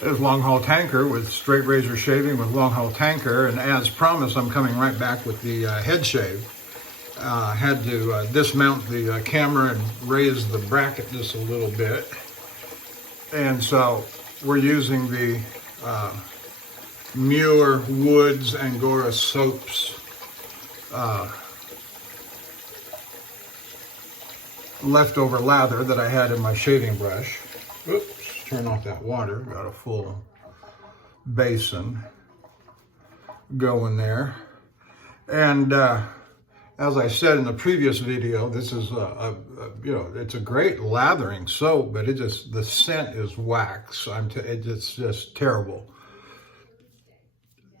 It's Longhaultanker with straight razor shaving with Longhaultanker, and as promised, I'm coming right back with the head shave. Had to dismount the camera and raise the bracket just a little bit, and so we're using the Mueller Woods Angora soaps leftover lather that I had in my shaving brush. Oops. Turn off that water, got a full basin going there. And as I said in the previous video, this is it's a great lathering soap, but the scent is wax. It's just terrible.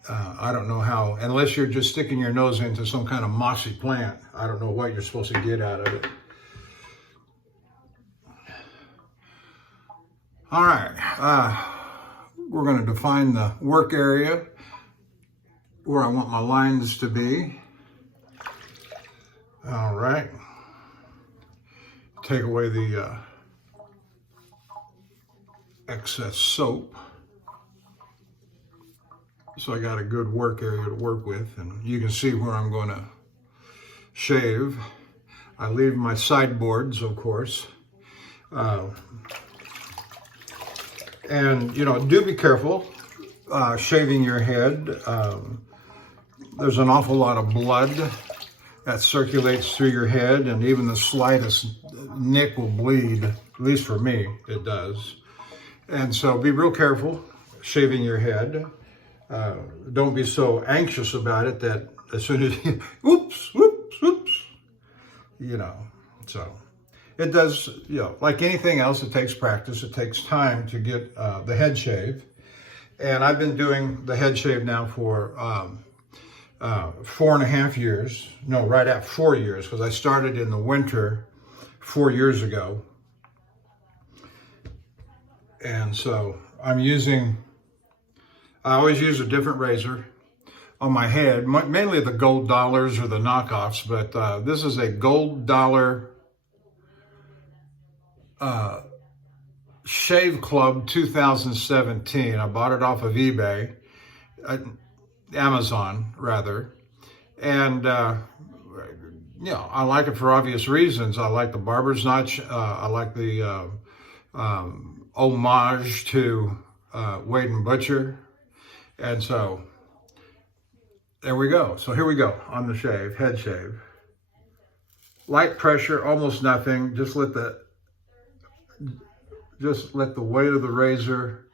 I don't know how, unless you're just sticking your nose into some kind of mossy plant, I don't know what you're supposed to get out of it. All right, we're going to define the work area where I want my lines to be. All right, take away the excess soap. So I got a good work area to work with, and you can see where I'm going to shave. I leave my sideboards, of course. And, do be careful shaving your head. There's an awful lot of blood that circulates through your head, and even the slightest nick will bleed. At least for me, it does. And so be real careful shaving your head. Don't be so anxious about it that as soon as you, whoops, so. It does, like anything else, it takes practice. It takes time to get the head shave. And I've been doing the head shave now for 4.5 years. No, right at 4 years, because I started in the winter 4 years ago. And so I always use a different razor on my head, mainly the gold dollars or the knockoffs, but this is a gold dollar Shave Club 2017. I bought it off of eBay, Amazon rather, and I like it for obvious reasons. I like the barber's notch. I like the homage to Wade and Butcher, and so there we go. So here we go on the shave, head shave. Light pressure, almost nothing. Just let the weight of the razor,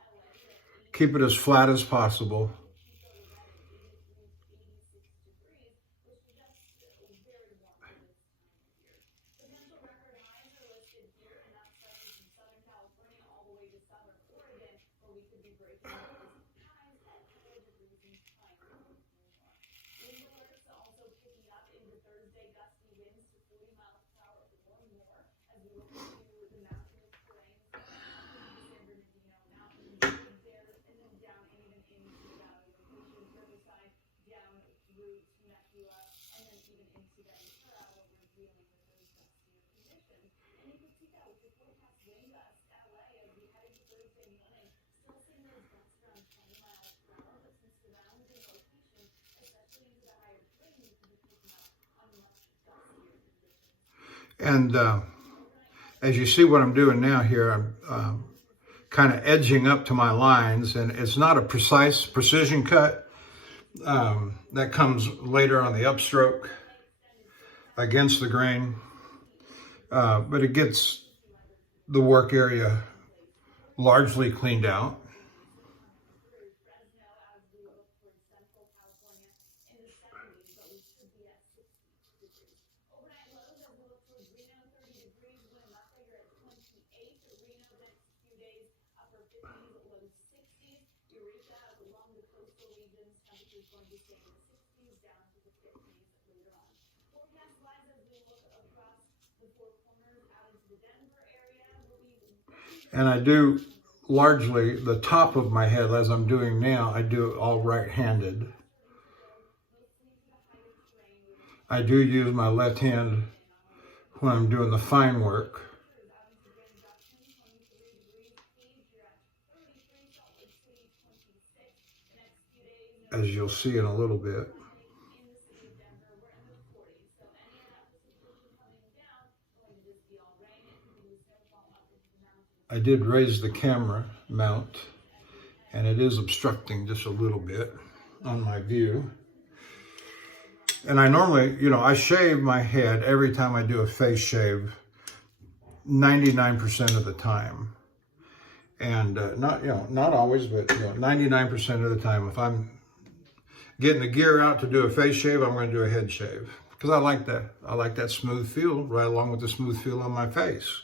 keep it as flat as possible. And as you see what I'm doing now here, I'm kind of edging up to my lines, and it's not a precision cut. That comes later on the upstroke against the grain, but it gets the work area largely cleaned out. And I do largely the top of my head, as I'm doing now, I do it all right-handed. I do use my left hand when I'm doing the fine work. as you'll see in a little bit. I did raise the camera mount, and it is obstructing just a little bit on my view. And I normally, I shave my head every time I do a face shave 99% of the time. And not always, but 99% of the time, if I'm getting the gear out to do a face shave, I'm going to do a head shave. Because I like that smooth feel right along with the smooth feel on my face.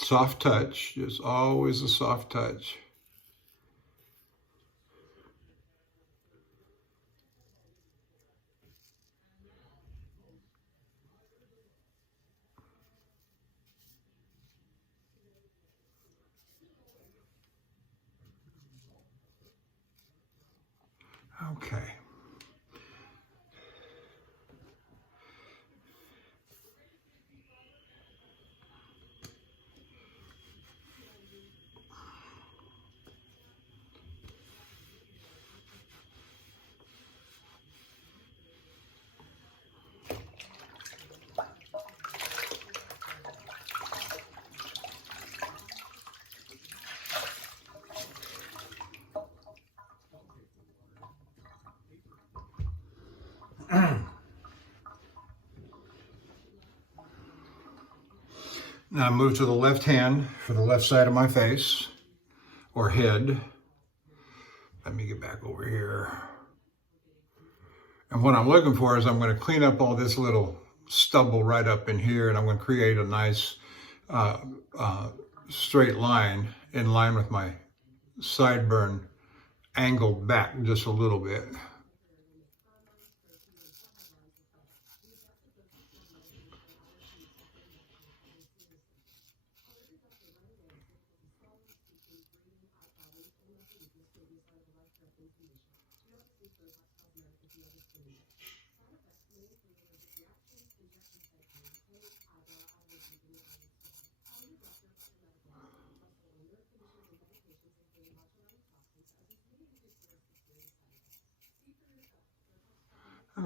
Soft touch, just always a soft touch. Okay. Now I move to the left hand for the left side of my face or head. Let me get back over here. And what I'm looking for is I'm going to clean up all this little stubble right up in here, and I'm going to create a nice straight line in line with my sideburn angled back just a little bit.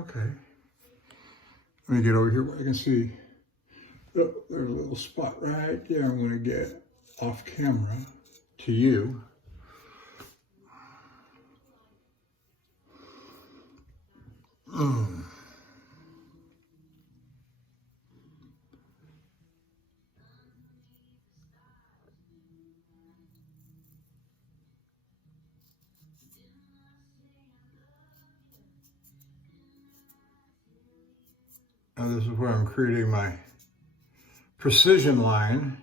Okay. Let me get over here where I can see. Oh, there's a little spot right there. I'm going to get off camera to you. Now this is where I'm creating my precision line.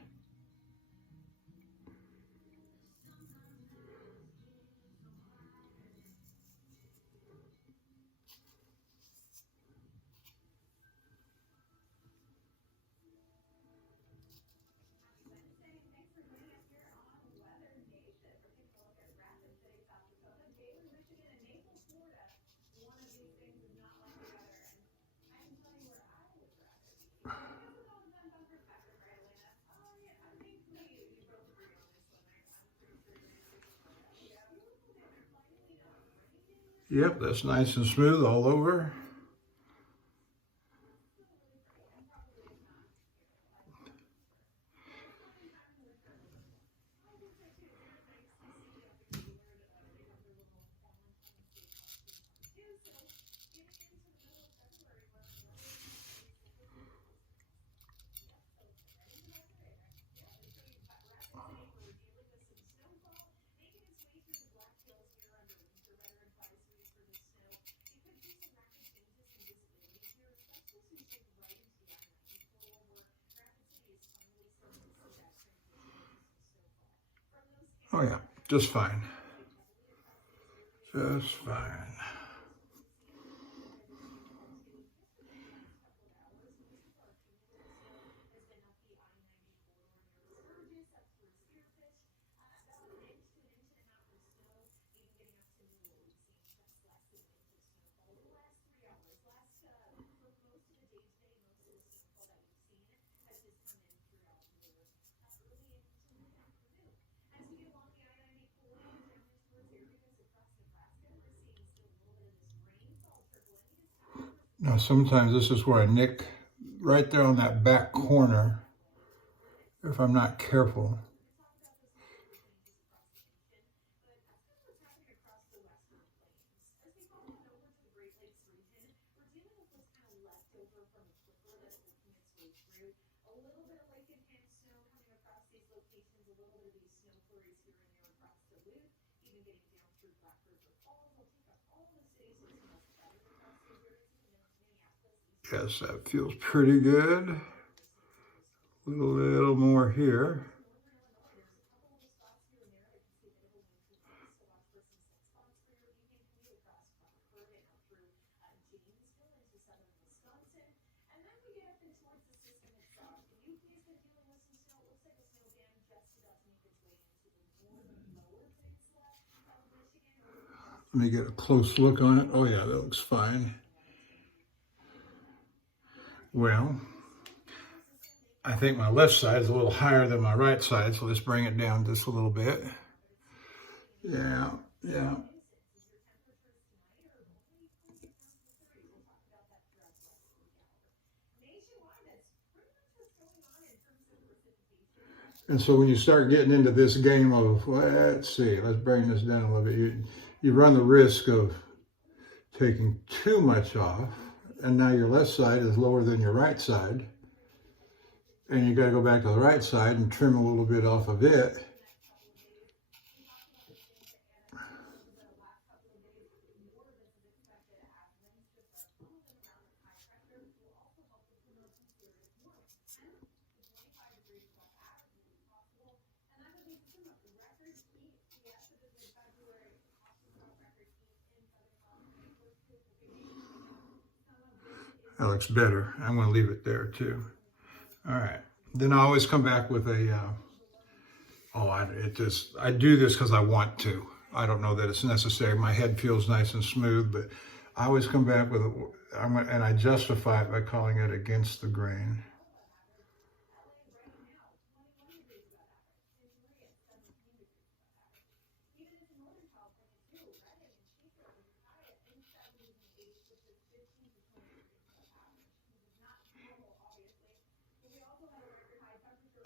Yep, that's nice and smooth all over. Oh yeah, just fine. Just fine. Sometimes this is where I nick right there on that back corner if I'm not careful. Yes, that feels pretty good. A little more here. Let me get a close look on it. Oh yeah, that looks fine. Well, I think my left side is a little higher than my right side, so let's bring it down just a little bit. Yeah, yeah. And so when you start getting into this game of, let's see, let's bring this down a little bit, you run the risk of taking too much off, and now your left side is lower than your right side, and you got to go back to the right side and trim a little bit off of it. That looks better. I'm going to leave it there too. All right. Then I always come back with a, I do this because I want to. I don't know that it's necessary. My head feels nice and smooth, but I always come back with and I justify it by calling it against the grain.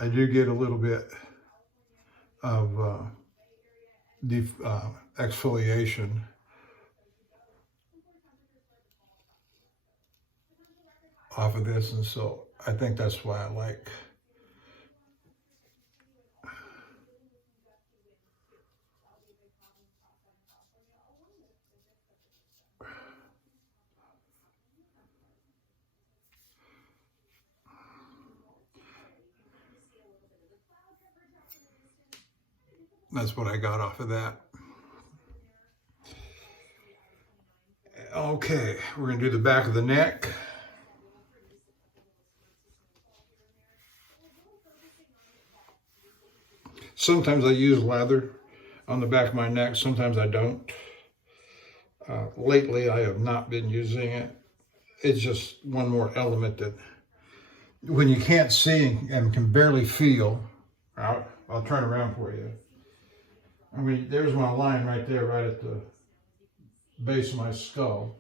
I do get a little bit of exfoliation. Off of this, and so I think that's why I like. That's what I got off of that. Okay, we're going to do the back of the neck. Sometimes I use leather on the back of my neck, sometimes I don't. Lately, I have not been using it. It's just one more element that when you can't see and can barely feel, I'll turn around for you. I mean, there's my line right there, right at the base of my skull.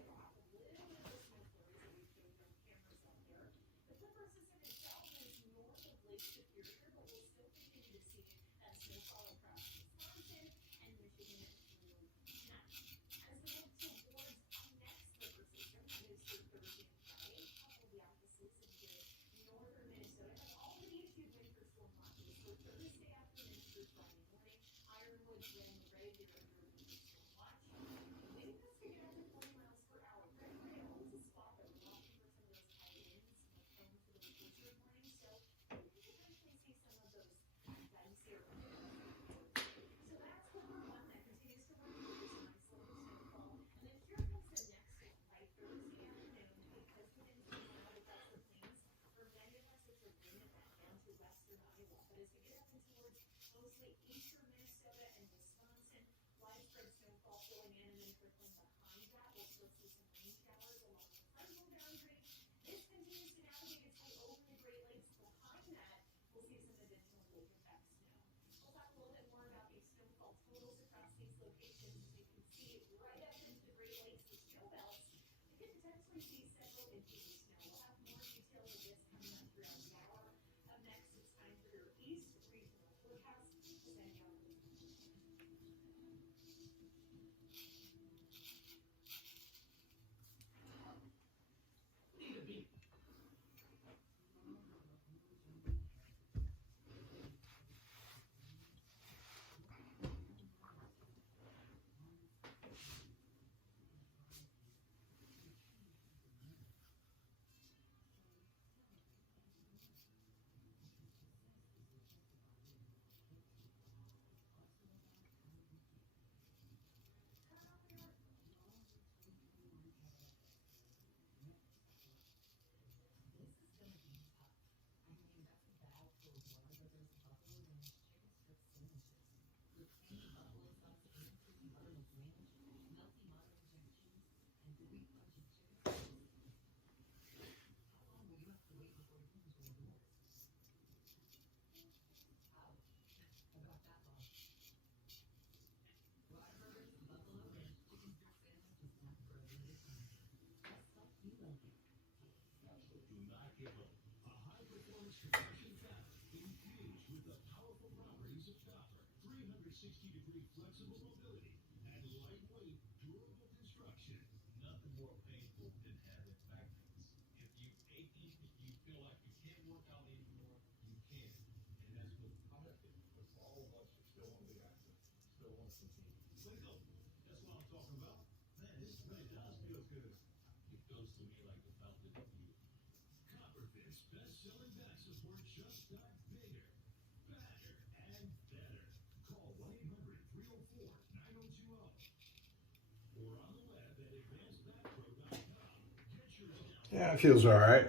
Yeah, it feels all right.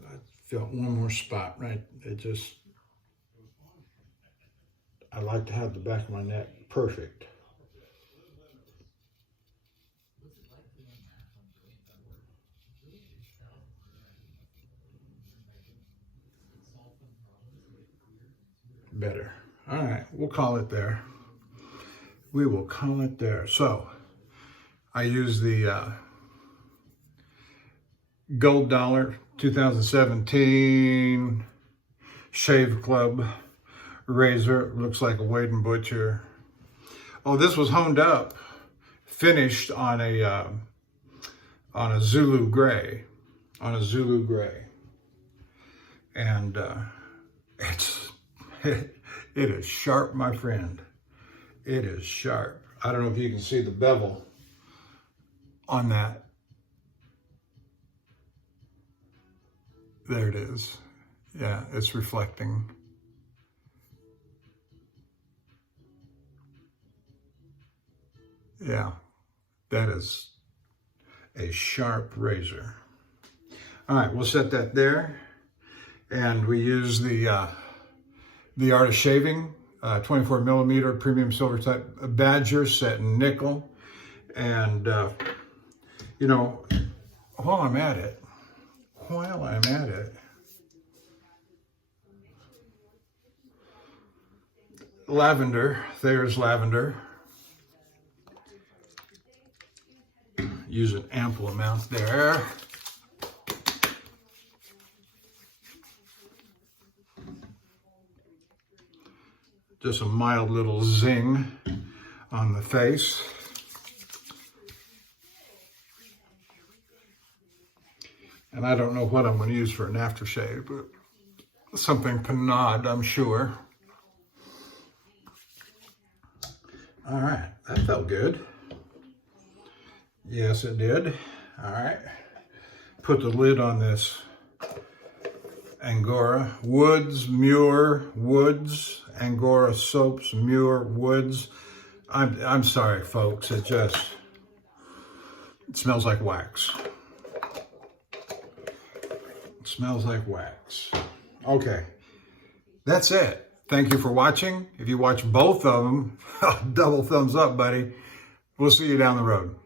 I felt one more spot, right? I like to have the back of my neck perfect. Better. All right, we'll call it there. We will call it there. So I use the Gold Dollar 2017 Shave Club razor. Looks like a Wade & Butcher. Oh, this was honed up, finished on a Zulu gray, and it is sharp, my friend. It is sharp. I don't know if you can see the bevel on that. There it is. Yeah, it's reflecting. Yeah, that is a sharp razor. All right, we'll set that there. And we use the Art of Shaving 24 millimeter premium silver type Badger set in nickel. And, you know, while I'm at it, lavender, Thayer's lavender. Use an ample amount there. Just a mild little zing on the face. And I don't know what I'm going to use for an aftershave, but something panade, I'm sure. All right, that felt good. Yes, it did. All right. Put the lid on this Angora Woods, Angora soaps, Muir Woods. I'm sorry, folks. It smells like wax. It smells like wax. Okay, that's it. Thank you for watching. If you watch both of them, double thumbs up, buddy. We'll see you down the road.